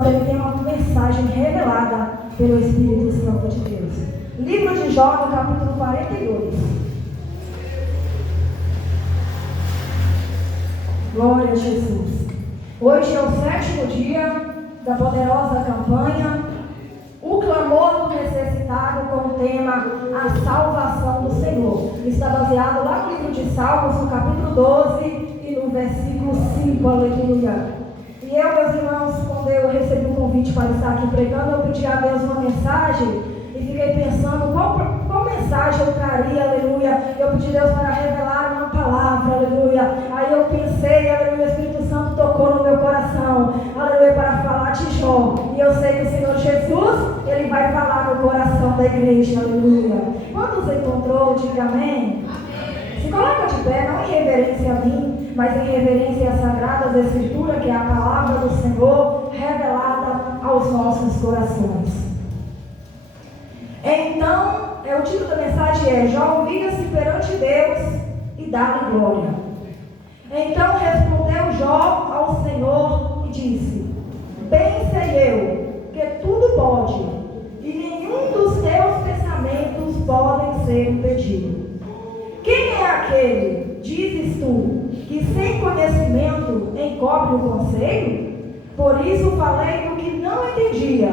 Ele tem uma mensagem revelada pelo Espírito Santo de Deus. Livro de Jó, no capítulo 42. Glória a Jesus. Hoje é o 7º dia da poderosa campanha, o clamor do necessitado, com o tema A Salvação do Senhor. Está baseado lá no livro de Salmos, no capítulo 12 e no versículo 5, aleluia. E eu, meus irmãos, quando eu recebi o convite para estar aqui pregando, eu pedi a Deus uma mensagem e fiquei pensando qual mensagem eu traria, aleluia. Eu pedi a Deus para revelar uma palavra, aleluia. Aí eu pensei, aleluia, o Espírito Santo tocou no meu coração, aleluia, para falar de Jó. E eu sei que o Senhor Jesus, Ele vai falar no coração da igreja, aleluia. Quantos encontrou, diga amém. Se coloca de pé, não em reverência a mim, mas em reverência às sagradas escrituras, que é a palavra do Senhor revelada aos nossos corações. Então, o título da mensagem é: Jó humilha-se perante Deus e dá-lhe glória. Então respondeu Jó ao Senhor e disse: Bem sei eu que tudo pode, e nenhum dos teus pensamentos podem ser impedidos. Quem é aquele, dizes tu, que sem conhecimento encobre o conselho? Por isso falei do que não entendia,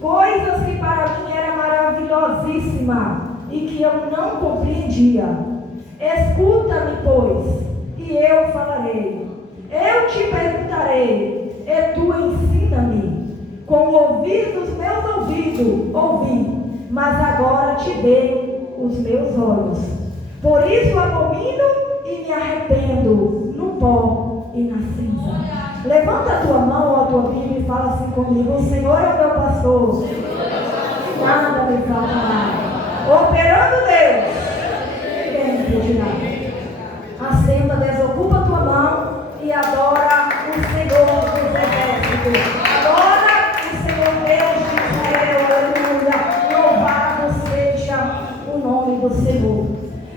coisas que para mim era maravilhosíssima e que eu não compreendia. Escuta-me, pois, e eu falarei. Eu te perguntarei, e tu ensina-me. Com o ouvir dos meus ouvidos ouvi, mas agora te dei os meus olhos. Por isso abomino e me arrependo no pó e na cinza. Levanta a tua mão ou a tua Bíblia e fala assim comigo: o Senhor é o meu pastor, nada me faltará. Operando Deus, quem me impedirá? Assenta, desocupa a tua mão e adora o Senhor dos exércitos. Adora o Senhor Deus de Israel, aleluia. Louvado seja o nome do Senhor.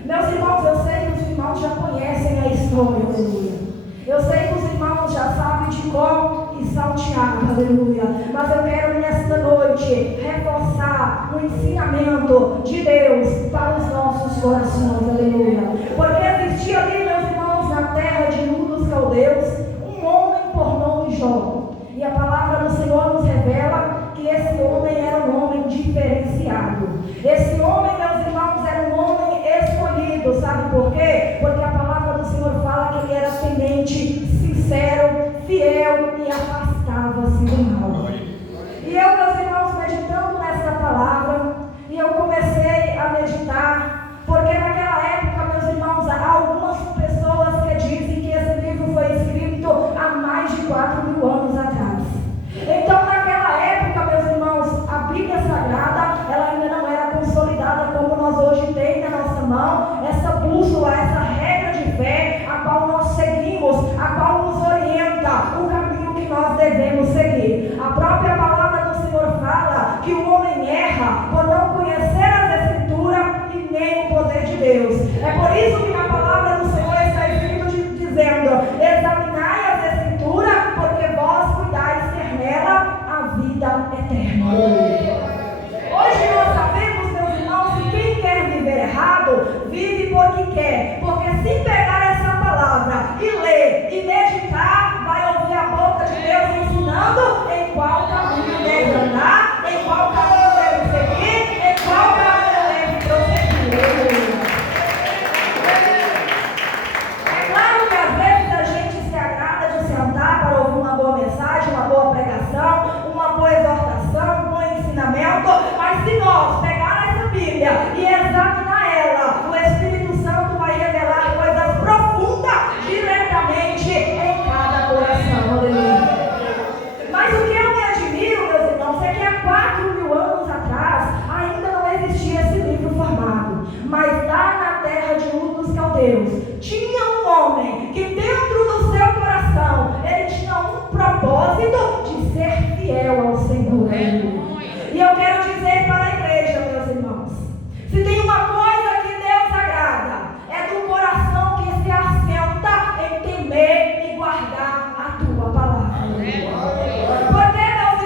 Meus irmãos, eu sei que os irmãos já conhecem a história, aleluia. Eu sei que os irmãos já sabem de cor e salteado, aleluia. Mas eu quero nesta noite reforçar o ensinamento de Deus para os nossos corações, aleluia. Porque existia ali, meus irmãos, na terra de Ur dos Caldeus, um homem por nome Jó. E a palavra do Senhor nos revela que esse homem era um homem diferenciado. Esse homem, meus irmãos, era um homem escolhido. Sabe por quê? Porque a palavra do Senhor fala que ele era temente, sincero, fiel e afastava-se do mal. E eu, meus irmãos, meditando nessa palavra, e eu comecei a meditar, porque naquela época, meus irmãos, há algumas pessoas que dizem que esse livro foi escrito há mais de 4.000 anos atrás. Então, naquela época, meus irmãos, a Bíblia Sagrada, ela ainda não era consolidada como nós hoje temos na nossa mão, essa bússola, essa regra de fé, a qual nós seguimos, a qual nos orienta o caminho que nós devemos seguir. A própria palavra do Senhor fala que o homem erra por não conhecer as Escrituras e nem o poder de Deus. É por isso que na palavra do Senhor está escrito dizendo: examinai as Escrituras, porque vós cuidais ter nela a vida eterna. Hoje nós sabemos, meus irmãos, que quem quer viver errado, vive porque quer. Porque se pegar essa palavra e ler e meditar, vai ouvir a boca de Deus ensinando em qual caminho deve andar, em qual caminho deve seguir, em qual caminho deve prosseguir. É claro que às vezes a gente se agrada de sentar para ouvir uma boa mensagem, uma boa pregação, uma boa exortação, um bom ensinamento, mas se nós pegar essa Bíblia e examinar ela, o Espírito Santo vai revelar coisas profundas diretamente em cada coração, aleluia. Mas o que eu me admiro, meus irmãos, é que há 4.000 anos atrás ainda não existia esse livro formado. Mas lá na terra de Ur dos Caldeus tinha um homem que dentro do seu coração ele tinha um propósito de ser fiel ao Senhor. E eu quero dizer para a igreja, meus irmãos, se tem uma coisa que Deus agrada, é do coração que se assenta em temer e guardar a tua palavra. Porque, meus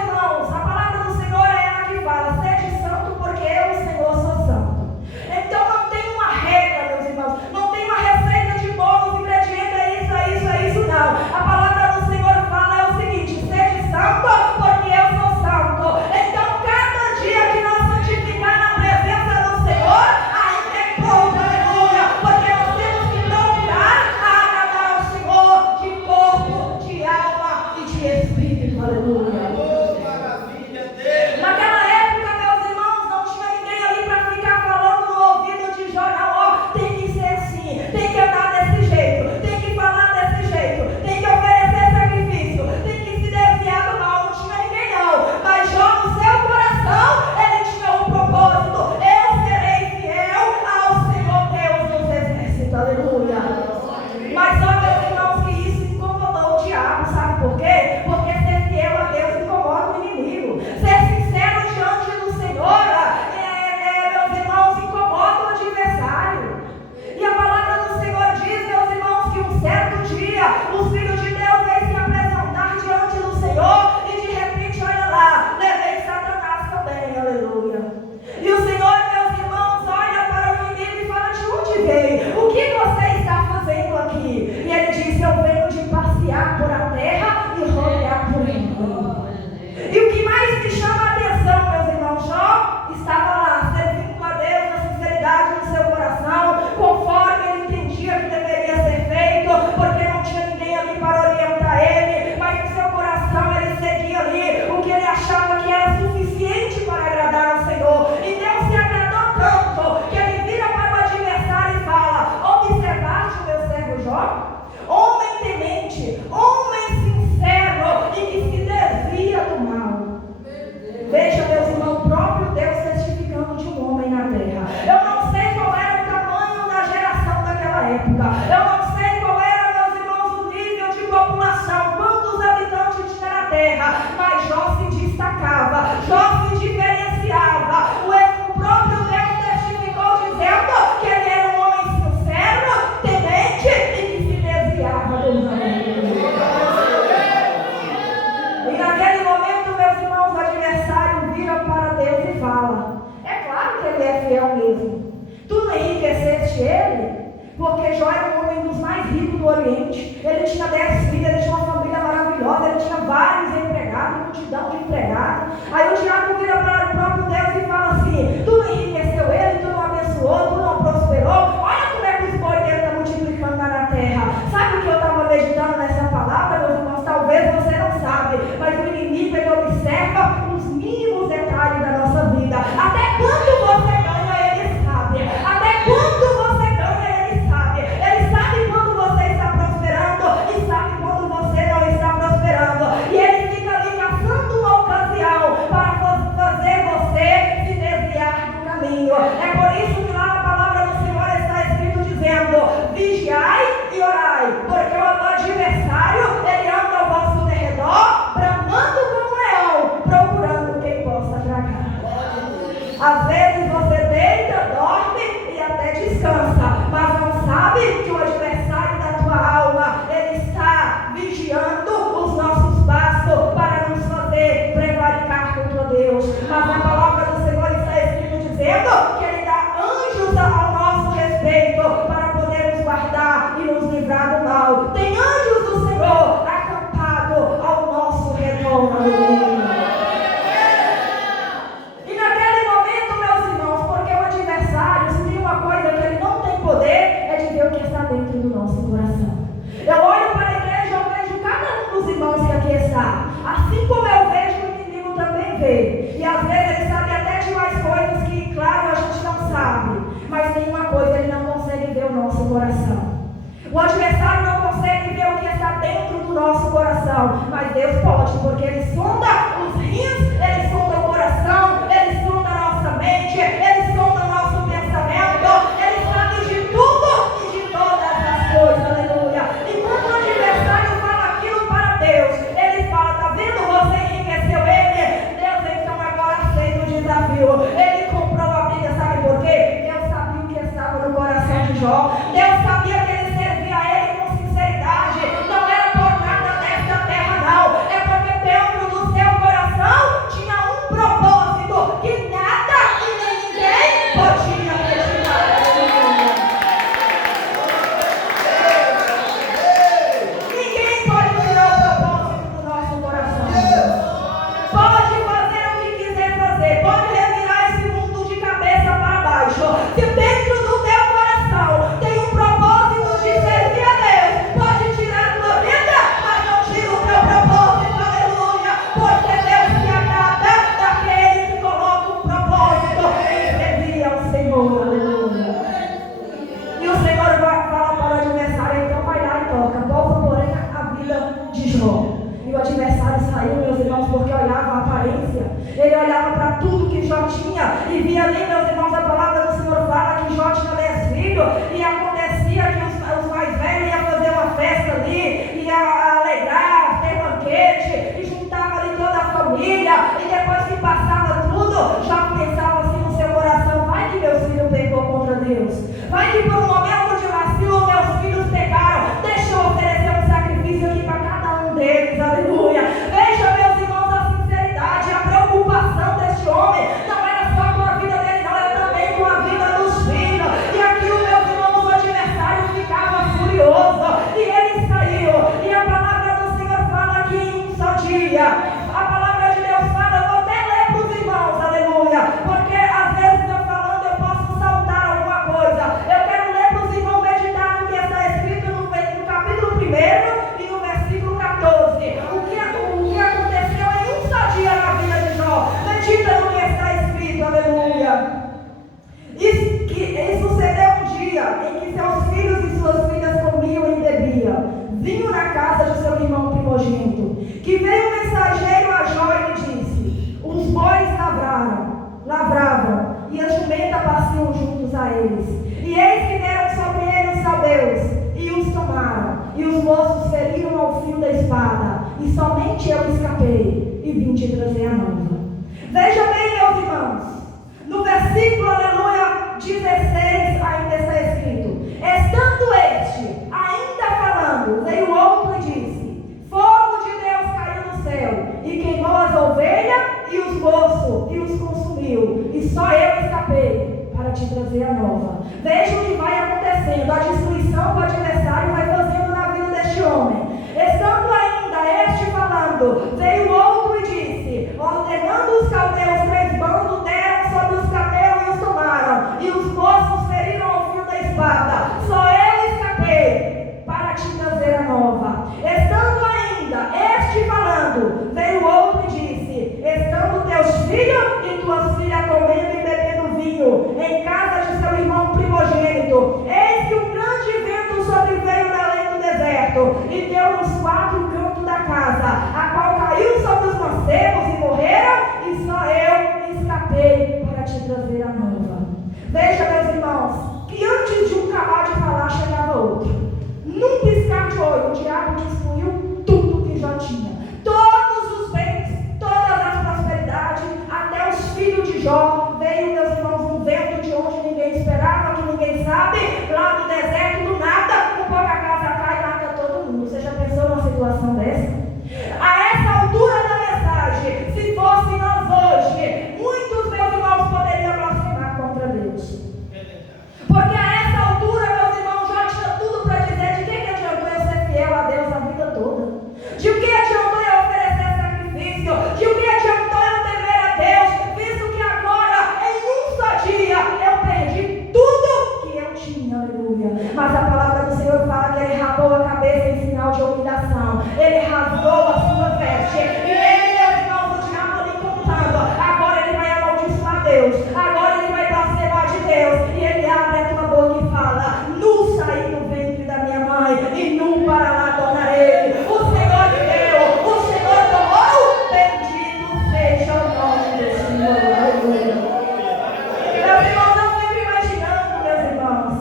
mas Jó se destacava, Jó se diferenciava. O próprio Deus testificou dizendo que ele era um homem sincero, temente e que se desviava dos amigos. E naquele momento, meus irmãos, o adversário vira para Deus e fala: é claro que ele é fiel mesmo. Tu não enriqueceste ele? Porque Jó era um homem dos mais ricos do Oriente. Ele tinha 10 filhos, ele tinha uma família maravilhosa, ele tinha vários empregados, multidão de empregados. Aí o diabo vira para o próprio Deus e fala assim: tu não enriqueceu ele, tu não abençoou, tu não prosperou. Olha como é que os bois dele estão multiplicando na terra. Sabe o que eu estava meditando nessa palavra, meus irmãos? Talvez você não sabe, mas o inimigo, ele observa os mínimos detalhes da nossa vida. Até quando você ganha, ele sabe. Até quando você ganha, ele sabe. Ele sabe quando você está prosperando e sabe quando você não está prosperando. E ele fica ali caçando uma ocasião para fazer você se desviar do caminho. É por isso que lá na palavra do Senhor está escrito dizendo: vigiai e orai, porque o adversário, ele anda ao vosso derredor, bramando como leão, procurando quem possa tragar. Às vezes você deita, dorme e até descansa, mas não sabe que o adversário da tua alma, ele está vigiando os nossos passos para nos fazer prevaricar contra Deus. Mas na palavra do Senhor está escrito dizendo que ele dá anjos ao nosso respeito para poder nos guardar e nos livrar do mal. Tem anjos do Senhor acampado ao nosso redor. E naquele momento, meus irmãos, porque o adversário, se tem uma coisa que ele não tem poder, é de ver o que está dentro do nosso coração. Eu olho para a igreja, eu vejo cada um dos irmãos que aqui está. Assim como eu vejo, o inimigo também vê. E às vezes ele sabe até de mais coisas que, claro, a gente não sabe. Mas tem uma coisa, ele não consegue ver o nosso coração. O adversário não consegue ver o que está dentro do nosso coração, mas Deus pode, porque Ele sonda os rins, Ele sonda o coração, Ele sonda a nossa mente, Ele sonda o nosso pensamento, Ele sabe de tudo e de todas as coisas, aleluia. E quando o adversário fala aquilo para Deus, ele fala: tá vendo, você enriqueceu ele? Deus então agora aceita o desafio. Ele comprou a briga, sabe por quê? Deus sabia o que estava no coração de Jó. Deus sabia que ele servia a ele com sinceridade. Não era por nada desta terra, não. É porque dentro do seu coração tinha um propósito que nada e nem ninguém podia retirar. Ninguém pode tirar o propósito do nosso coração. Pode fazer o que quiser fazer. Pode revirar esse mundo de cabeça para baixo. Se dentro do teu coração tem um propósito de servir a Deus, pode tirar a tua vida, mas não tira o teu propósito, aleluia. Porque Deus se agrada daquele que coloca um propósito em servir ao Senhor, aleluia. E o Senhor vai falar para o adversário: então vai lá e toca. Poupa, porém, a vida de Jó. E o adversário saiu, meus irmãos, porque olhava a aparência. Ele olhava para tudo que Jó tinha e via ali, meus irmãos, a palavra do Senhor fala que Jó tinha 10 filhos e acontecia que os mais velhos iam fazer uma festa ali, ia alegrar, ter banquete e juntava ali toda a família, e depois que passava tudo, Jó pensava assim no seu coração: vai que meus filhos pecou contra Deus, vai que por um momento de vacilo meus filhos pecaram, deixa eu oferecer um sacrifício aqui para cada um deles, aleluia. Veja, meus irmãos, a sinceridade, a preocupação deste homem não era só com a vida dele, não, era também com a vida dos filhos. E aqui o meus irmãos, o adversário ficava furioso e ele saiu. E a palavra do Senhor fala que em um só dia, a palavra de Deus fala, eu vou até ler para os irmãos, aleluia, porque às vezes eu falando eu posso saltar alguma coisa. Eu quero ler para os irmãos meditar no que está escrito no capítulo 1 e no versículo 14. O que aconteceu em um só dia na vida de Jó. Medita no que está escrito, aleluia. E sucedeu um dia em que seus filhos e suas filhas comiam e bebiam vinho na casa de seu irmão primogênito, que veio um mensageiro a Jó e lhe disse: os bois lavravam e as jumentas passeam juntos a eles, e eis que deram sobre eles os caldeus e os tomaram, e os moços feriram ao fio da espada, e somente eu escapei, e vim te trazer a nova. Veja bem, meus irmãos, no versículo, aleluia, 16, ainda está escrito: estando este ainda falando, veio outro e disse: fogo de Deus caiu do céu e queimou as ovelhas e os moços e os consumiu, e só eu escapei para te trazer a nova. Veja o que vai acontecendo, a destruição que o adversário vai fazendo na vida deste homem. Estando ainda este falando, veio outro e disse, ordenando os caldeus 3 bandos, deram sobre os camelos e os tomaram, e os moços feriram ao fio da espada. Só eu escapei para te trazer a nova. Estando ainda este falando, veio outro e disse, estando teus filhos e tuas filhas comendo e bebendo vinho em casa de seu irmão primogênito, eis que um grande vento sobreveio da além do deserto e deu nos 4 cantos da casa, a qual caiu sobre os mancebos e morreram, e só eu escapei para te trazer a nova. Veja, meus irmãos, que antes de um acabar de falar chegava outro. Num piscar de olho, o diabo destruiu tudo que já tinha, todos os bens, todas as prosperidades, até os filhos de Jó. Veio, meus irmãos, um vento de onde ninguém esperava, que ninguém sabe, lá do deserto, do nada, um pouco a casa cai e mata todo mundo. Você já pensou numa situação dessa? A essa altura da mensagem, se fosse nós hoje, muitos, meus irmãos, poderiam blasfemar contra Deus. Porque a essa altura, meus irmãos, já tinha tudo para dizer de que adiantou eu ser fiel a Deus a vida toda, de que adiantou eu oferecer sacrifício, de que adiantou eu temer a Deus, visto que agora, em um só dia, eu perdi tudo que eu tinha, aleluia. Mas a palavra do Senhor fala que ele rapou a cabeça em sinal de humilhação, ele rasgou a sua veste, e ele, meus irmãos, o diabo ali contando, agora ele vai amaldiçoar Deus, agora ele vai blasfemar de Deus, e ele abre a tua boca e fala, nu saí do ventre da minha mãe, e nu para lá tornarei. O Senhor me deu, o Senhor tomou, bendito seja o nome do Senhor, aleluia. Meus irmãos, eu fico imaginando, meus irmãos,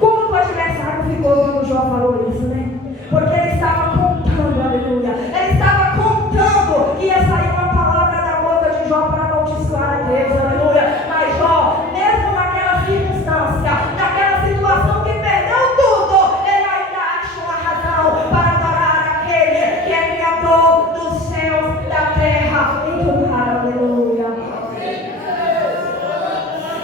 como o adversário ficou quando Jó falou isso, né? Porque ele estava contando, aleluia, ele estava contando que ia sair uma palavra da boca de Jó para amaldiçoar a Deus, aleluia. Mas Jó, mesmo naquela circunstância, naquela situação que perdeu tudo, ele ainda acha uma razão para adorar aquele que é criador dos céus, da terra e do mar, aleluia.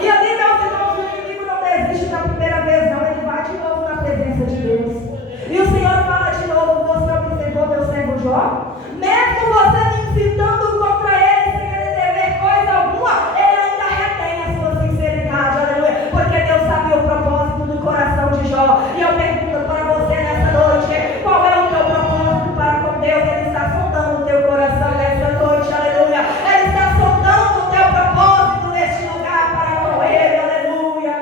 E ali, meus irmãos, o inimigo não desiste da primeira vez, não, ele vai de novo na presença de Deus. E o Senhor fala de novo, você observou meu servo Jó? Mesmo você me incitando contra ele, sem ele dever coisa alguma, ele ainda retém a sua sinceridade, aleluia, porque Deus sabia o propósito do coração de Jó. E eu pergunto para você nessa noite, qual é o teu propósito para com Deus? Ele está sondando o teu coração nessa noite, aleluia. Ele está sondando o teu propósito neste lugar para com ele, aleluia.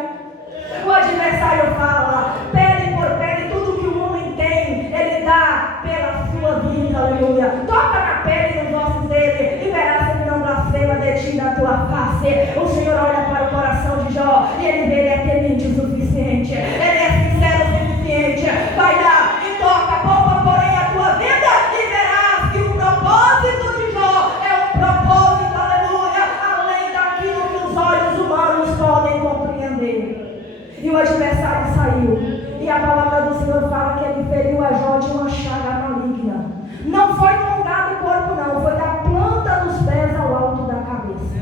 O adversário fala, pele por pele, tudo que o homem tem, ele dá pela sua vida, aleluia. Toca na pele dos ossos dele e verás que ele não blasfema de ti na tua face. O Senhor olha para o coração de Jó e ele vê, ele é temente o suficiente, ele é sincero o suficiente. Vai lá e toca, poupa porém a tua vida e verás que o propósito de Jó é um propósito, aleluia, além daquilo que os olhos humanos podem compreender. E o adversário saiu. E a palavra do Senhor fala que ele feriu a Jó de uma chaga maligna. Não foi no lugar do corpo, não. Foi da planta dos pés ao alto da cabeça.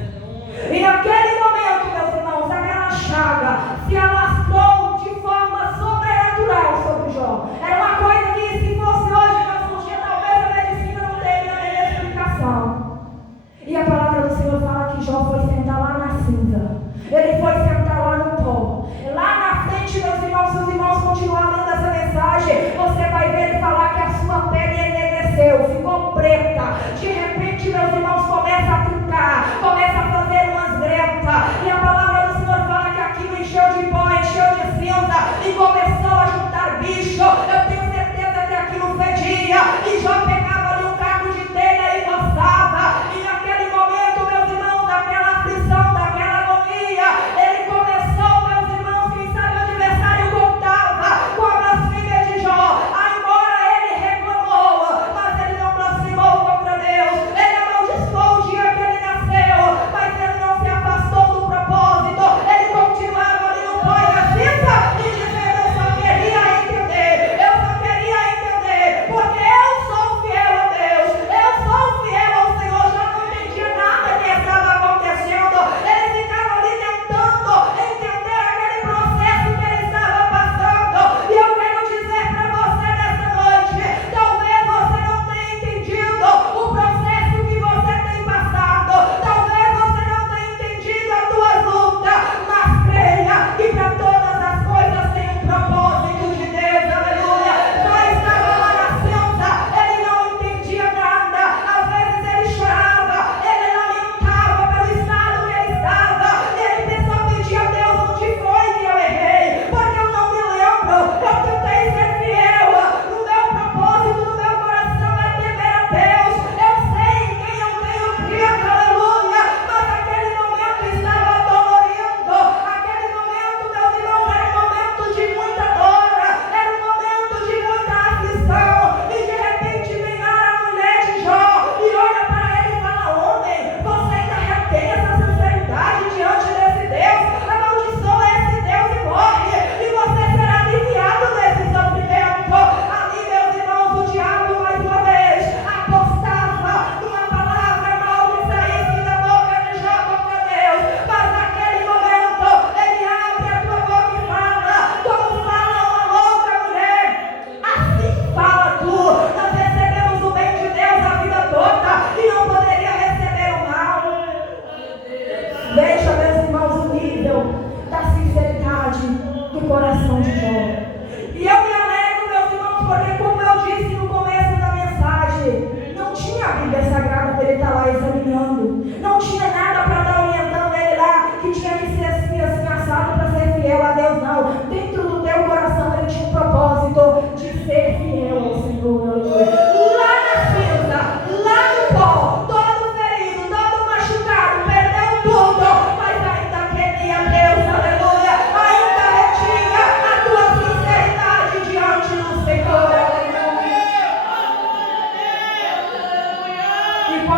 E naquele momento, meus irmãos, aquela chaga se alastrou de forma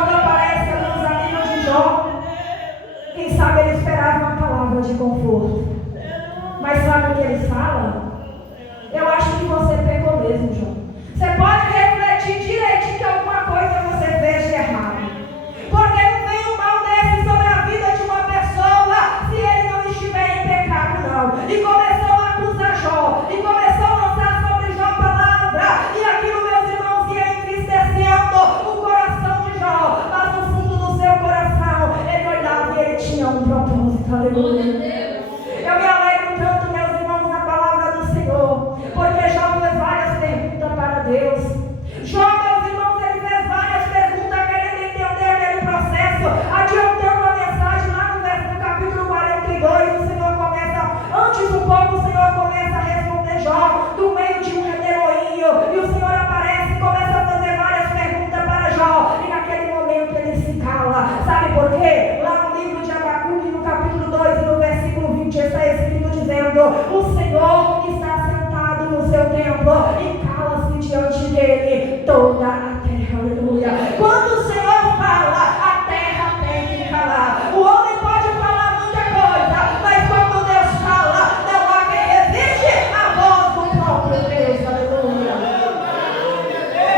quando aparece ali os amigos de Jó, quem sabe ele esperava uma palavra de conforto. Mas sabe o que eles falam? Eu acho que você pecou mesmo, Jó. Você pode refletir direitinho que alguma coisa você fez de errado. Porque não vem um mal desse sobre a vida de uma pessoa se ele não estiver em pecado, não. E começou a acusar Jó. E começou a lançar sobre Jó palavra. E aquilo, meus irmãos, ia entristecendo o coração de Jó. Mas no fundo do seu coração, ele olhava e ele tinha um propósito. Aleluia. Eu me alegro tanto, meus irmãos, na palavra do Senhor. Porque Jó fez várias perguntas para Deus. Jó, meus irmãos, ele fez várias perguntas querendo entender aquele processo. Adiantando a mensagem lá no capítulo 42, o Senhor começa, antes um pouco, o Senhor começa a responder Jó do meio de um redemoinho. E o Senhor aparece e começa a fazer várias perguntas para Jó. E naquele momento ele se cala. Sabe por quê? Lá no livro de Abacuque, no capítulo 2 e no versículo 20, está escrito dizendo: o Senhor está sentado no seu templo e cala-se diante dele toda a terra. Aleluia. Quando o Senhor fala, a terra tem que calar. O homem pode falar muita coisa, mas quando Deus fala, não há quem resiste à voz do próprio Deus. Aleluia.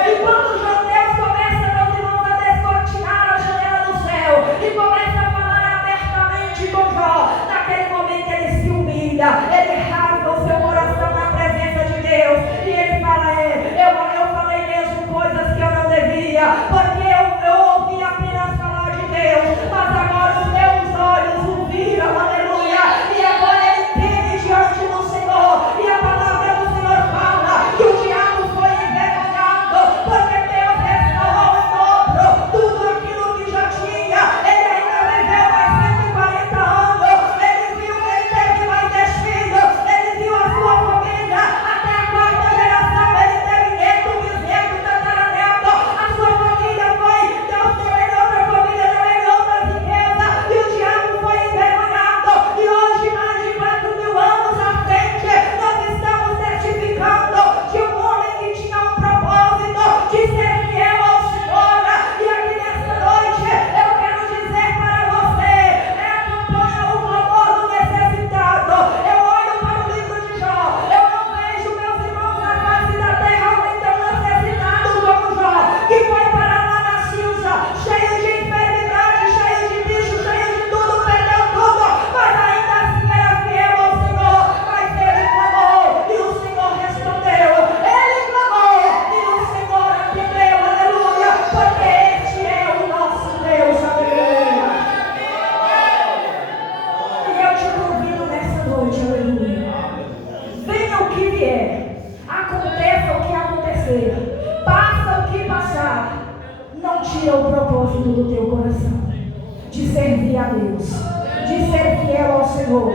E quando Deus começa, meus irmãos, a descortinar a janela do céu e começa a falar abertamente com Jó, naquele momento ele se humilha, ele rasga o seu coração na presença de Deus e ele fala: eu falei mesmo coisas que eu não devia, porque eu ouvi apenas falar de Deus, mas agora os meus olhos o viram, aleluia, e agora ele teme diante do Senhor. E a palavra do Senhor fala que o diabo foi envergonhado, porque Deus restaurou em dobro tudo aquilo que já tinha. Ele ainda viveu mais 140 anos, ele viu que ele teve mais 10 filhos, ele viu a sua família até a quarta geração, ele teve neto, bisneto, tataraneto, a sua família foi, Deus deu ele outra família, deu ele outra riqueza, e o diabo foi envergonhado. E hoje, mais de 4.000 anos à frente, nós estamos testificando de um homem que tinha um propósito de ser fiel ao Senhor. E aqui nessa noite eu quero dizer para você: acompanha o clamor do necessitado. Eu olho para o livro de Jó, eu não vejo, meus irmãos, na face da terra alguém tão necessitado como Jó, que foi para lá na cinza, cheio de enfermidade, cheio de bicho, cheio de tudo, perdeu tudo, mas ainda assim era fiel ao Senhor. Mas ele clamou e o Senhor respondeu. Ele clamou e o Senhor atendeu, aleluia, porque este é o nosso Deus, aleluia. E eu te convido nessa noite, aleluia. Venha o que vier, aconteça o que acontecer, passa o que passar, não tira o propósito do teu coração de servir a Deus, de ser fiel ao Senhor,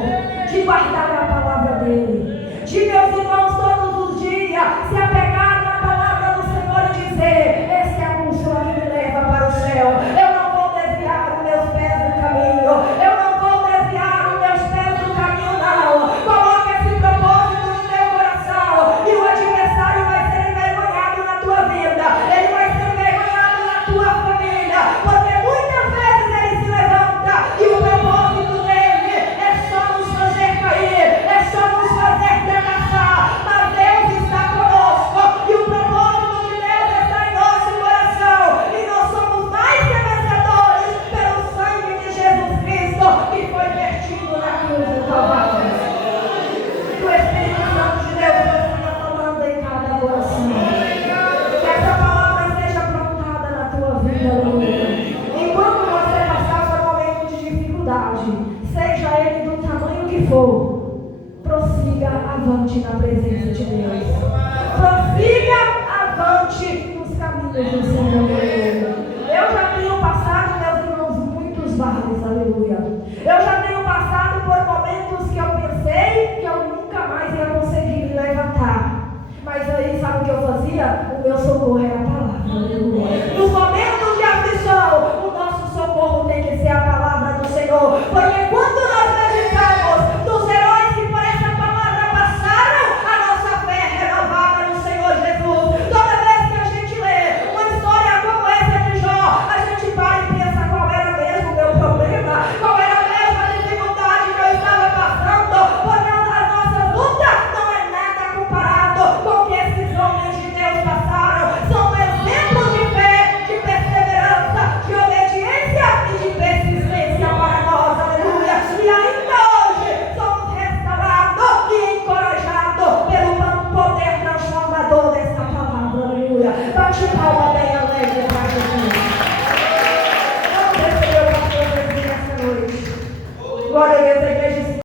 de guardar a palavra dele, de, meus irmãos, todos os dias se apegar na palavra do Senhor e dizer: esse é a bússola que me leva para o céu. Eu não vou desviar os meus pés do caminho, eu não vou desviar os meus pés do caminho, não. Coloque esse propósito no teu coração e o adversário vai ser envergonhado na tua vida, ele vai ser envergonhado na tua família, porque muitas vezes ele se levanta e o propósito dele é só nos fazer cair, é só nos fazer fracassar. Mas Deus está conosco e o propósito de Deus está em nosso coração, e nós somos mais que vencedores pelo sangue de Jesus Cristo que foi vertido na cruz do Calvário. Que o Espírito Santo de Deus esteja falando em cada coração, que essa palavra seja plantada na tua vida, aleluia. Enquanto você passar por um momento de dificuldade, seja ele do tamanho que for, prossiga avante na presença de Deus.